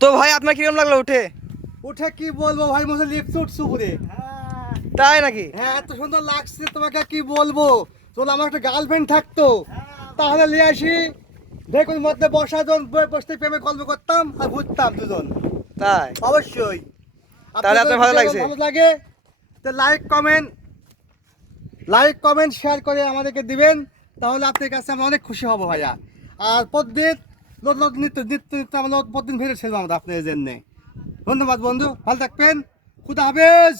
তো ভাই আপনার কিরকম লাগলো উঠে? উঠে কি বলবো ভাই, মনে লিফট উঠছে উপরে। তাই নাকি? হ্যাঁ, এত সুন্দর লাগছে, তোমাকে কি বলবো। চলো, আমার একটা গার্লফ্রেন্ড থাকতো তাহলে নিয়ে আসি, দেখুন মধ্যে বসা জন বসতে প্রেমে গল্প করতাম আর ঘুরতাম দুজন। তাই? অবশ্যই। তাহলে আপনার ভালো লাগছে? ভালো লাগে তো লাইক কমেন্ট শেয়ার করে আমাদেরকে দিবেন, তাহলে আপনার কাছে আমরা অনেক খুশি হব ভাইয়া। আর প্রতিদিন নতুন নিত্য নিত্য নিত্য আমরা প্রতিদিন ভিডিও ছেড়ে আমাদের আপনাদের জন্যে। ধন্যবাদ বন্ধু, ভালো থাকবেন, খুদা হাফেজ।